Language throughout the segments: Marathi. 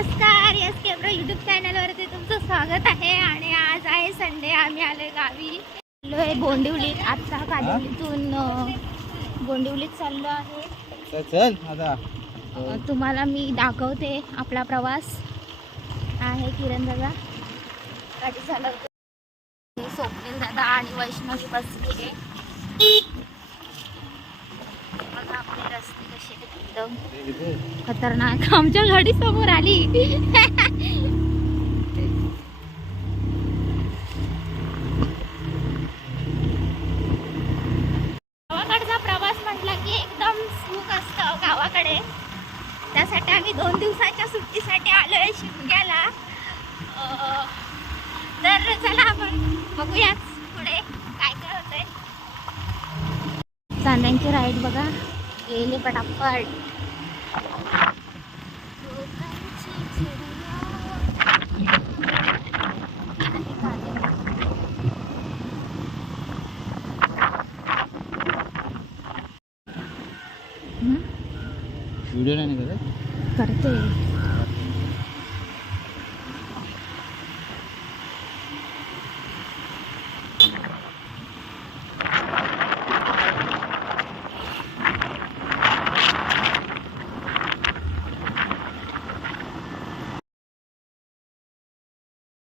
नमस्कार एस केब्रो यूट्यूब चॅनलवरती तुमचं स्वागत आहे. आणि आज आहे संडे आम्ही आलोय गावी. आलो आहे बोंडिवलीत आता कादिवलीतून बोंडिवलीत चाललो आहे. चल आता. तुम्हाला मी दाखवते आपला प्रवास. आहे किरण दादा. गाडी चालवतो. स्वप्नील दादा आणि वैष्णवी बसली आहे आपले रस्ते. एकदम खतरनाक. आमच्या गाडी समोर आली. गावाकडचा प्रवास म्हटला की एकदम सुख असतं हो गावाकडे. त्यासाठी आम्ही दोन दिवसाच्या सुट्टीसाठी आलोय शिमग्याला. तर चला आपण बघूयाच पुढे काय काय होतंय. चांद्यांची राईड बघा. गेले पटापट हम्म, व्हिडिओ नाही निघत करते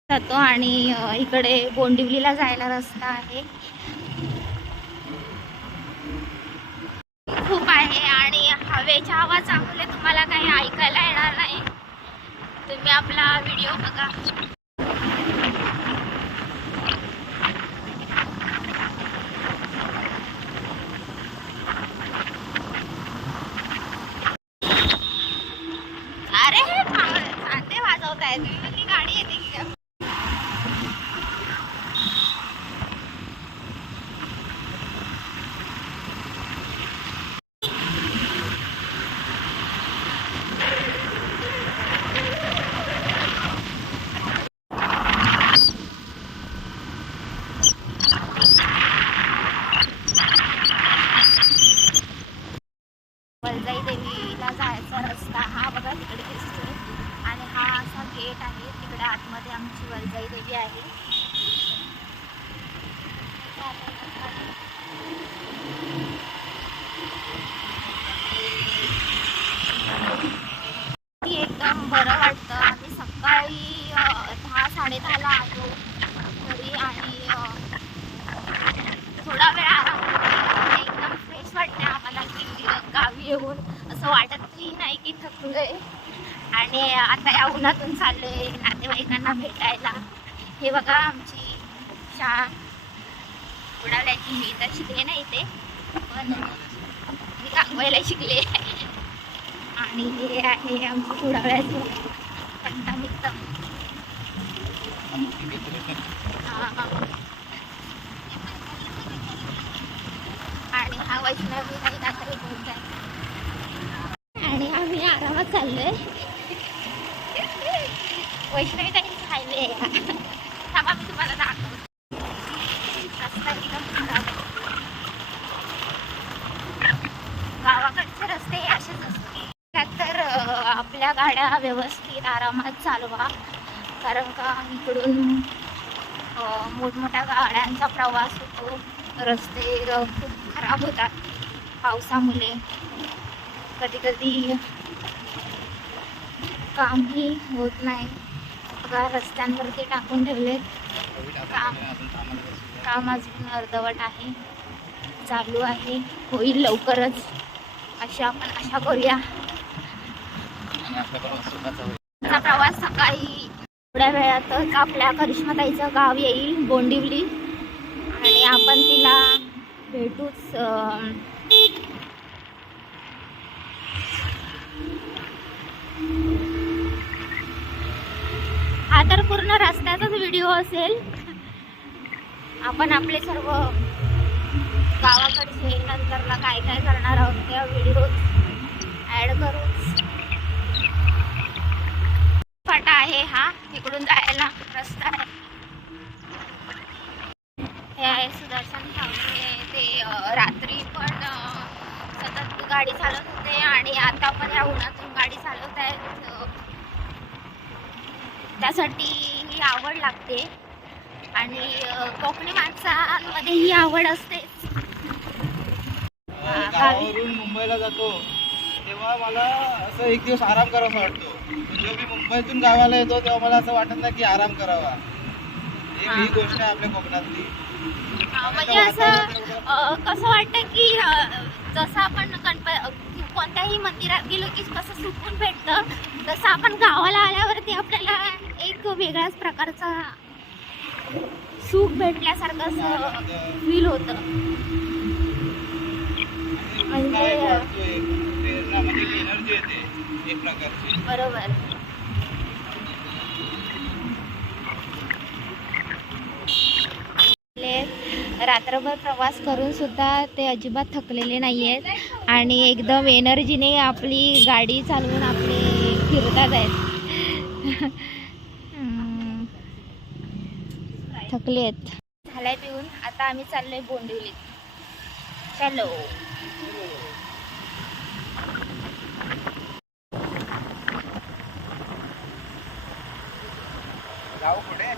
जातो आणि अ, इकडे बोंडिवलीला जायला रस्ता आहे. खूप आहे आणि हवेच्या चांगले तुम्हाला काही ऐकायला येणार नाही. तुम्ही आपला व्हिडिओ बघा अरे चांदे वाजवतायत ती गाडी येते की काय? वलजाई देवीला जायचा रस्ता हा बघा तिकडे दिसतोय आणि हा असा गेट आहे तिकडे आतमध्ये आमची वलजाई देवी आहे ती एकदम बरं वाटतं आम्ही सकाळी अं, दहा साडेदहाला आलो घरी आणि अं, थोडा वेळ आराम केला. एकदम फ्रेश वाटते आम्हाला की गावी येऊन असं वाटतही नाही की थकलोय आणि आता या उन्हातून चाललो आहे नातेवाईकांना भेटायला. हे बघा आमची शाळा उडाल्याची मी तर शिकले नाही ते पण मी रांगवायला शिकले आणि हे आहे आमचं कुडाव्याचं कंटामित्र आणि हा वैष्णवी नाही काहीतरी बोलत आणि आम्ही आरामात चाललो आहे वैष्णवी हायवे आहे थांबा मी तुम्हाला रस्ता एकदम आहे. गावाकडचे रस्ते असेच असतात तर आपल्या गाड्या व्यवस्थित आरामात चालवा कारण का इकडून मोठमोठ्या गाड्यांचा प्रवास होतो रस्ते खूप खराब होतात पावसामुळे कधी कधी कामही होत नाही बघा रस्त्यांवरती टाकून ठेवलेत. काम काम अजून अर्धवट आहे. चालू आहे. होईल लवकरच. अशी आपण आशा करूया. प्रवास सकाळी थोड्या वेळातच आपल्या करिश्माताईचं गाव येईल बोंडिवली. आणि आपण तिला भेटूच अं, हा तर पूर्ण रस्त्याचाच व्हिडिओ असेल. आपण आपले सर्व गावाकडचे नंतरला काय काय करणार आहोत त्या व्हिडिओ ॲड करू. फाटा आहे हा तिकडून जायला रस्ता आहे. हे आहे सुदर्शन ठाकरे ते रात्री पण सतत गाडी चालवत होते आणि आता पण या उन्हातून गाडी चालवत आहेत त्यासाठी ही आवड लागते. आणि कोकणी माणसांमध्ये ही आवड असतेच अं, गावावरून मुंबईला जातो. तेव्हा मला असं एक दिवस आराम करावा वाटतो. जेव्हा मी मुंबईतून गावाला येतो तेव्हा मला असं वाटत नाही की आराम करावा. एक ही गोष्ट आहे आपल्या कोकणातली. म्हणजे असं कसं वाटतं की जसं आपण गणप कोणत्याही मंदिरात गेलो की कसं सुकून भेटतं. तसं आपण गावाला आल्यावरती आपल्याला एक वेगळ्याच प्रकारचा सुख भेटल्यासारखं असं फील होतं. म्हणजे- बरोबर. रात्रभर प्रवास करून सुद्धा ते अजिबात थकलेले नाही आहेत आणि एकदम एनर्जीने आपली गाडी चालवून आपले फिरतात आहेत. थकले आहेत. झालाय पिऊन. आता आम्ही चाललोय बोंडिवलीत चलो जाऊ पुढे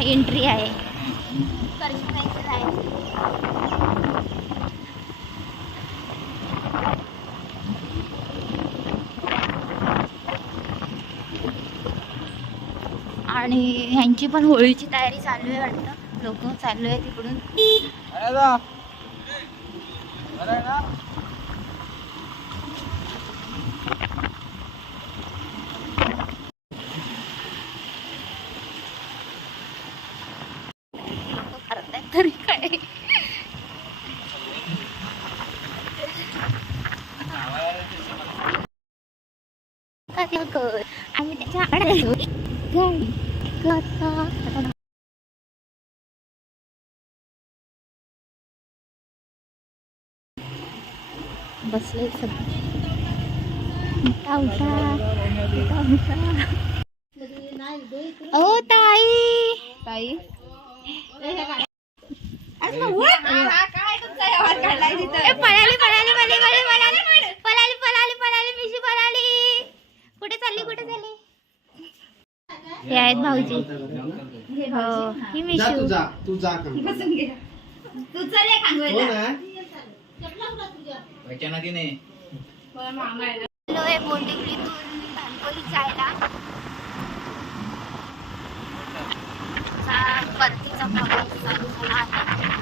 एंट्री आहे आहे. आणि ह्यांची पण होळीची तयारी चालू आहे वाटतं. लोक चालू आहे तिकडून Ayo tak cakap Oh, tai. Tai. अरे मग काय तुमचा व्यवहार काढलाय तिथं कुठे चालली कुठे चालली? हे आहेत भाऊजी. हो ही मिशू. जा तू बोंडिवलीतून जायला. चा परतीचा प्रवास चालू झाला आहे.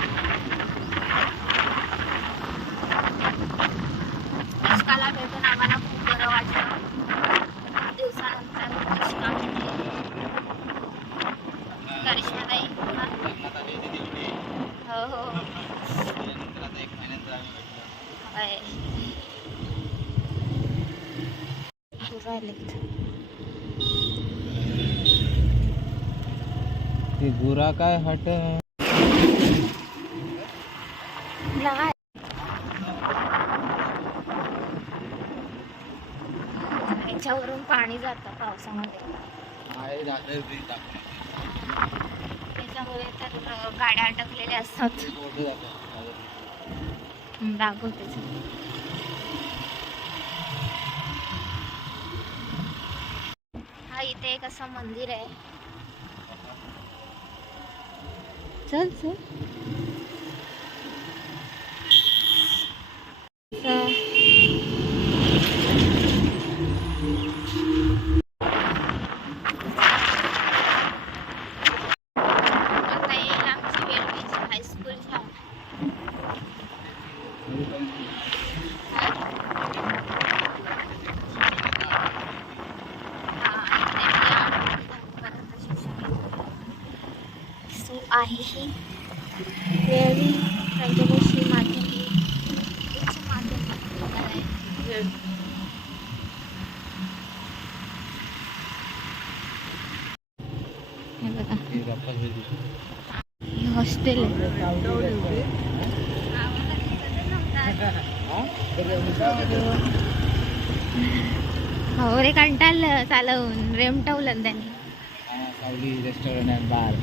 इश्काला भेटून आम्हाला खूप बरं वाटलं खूप दिवसानंतर इश्का भेटली करिश्माताई हा? लग्नात आली होती तेवढी. हो हो त्यानंतर आता एक महिन्यानंतर आम्ही भेटलो. होय. राहिलेत. ते गुरा काय हट नाही. याच्यावरून पाणी जातं पावसामध्ये. त्याच्यामुळे तर गाड्या अटकलेल्या असतात ते बोर्ड दाखव. दाखवतेच हा इथे एक असं मंदिर आहे चल चल असं आता येईल आमची वेळ ही वेळी उच्च माध्यमिक विद्यालय हे बघा हे हॉस्टेल हो रे कंटाळलं चालवून रेमटवलं त्यांनी. सावली रेस्टॉरंट अँड बार.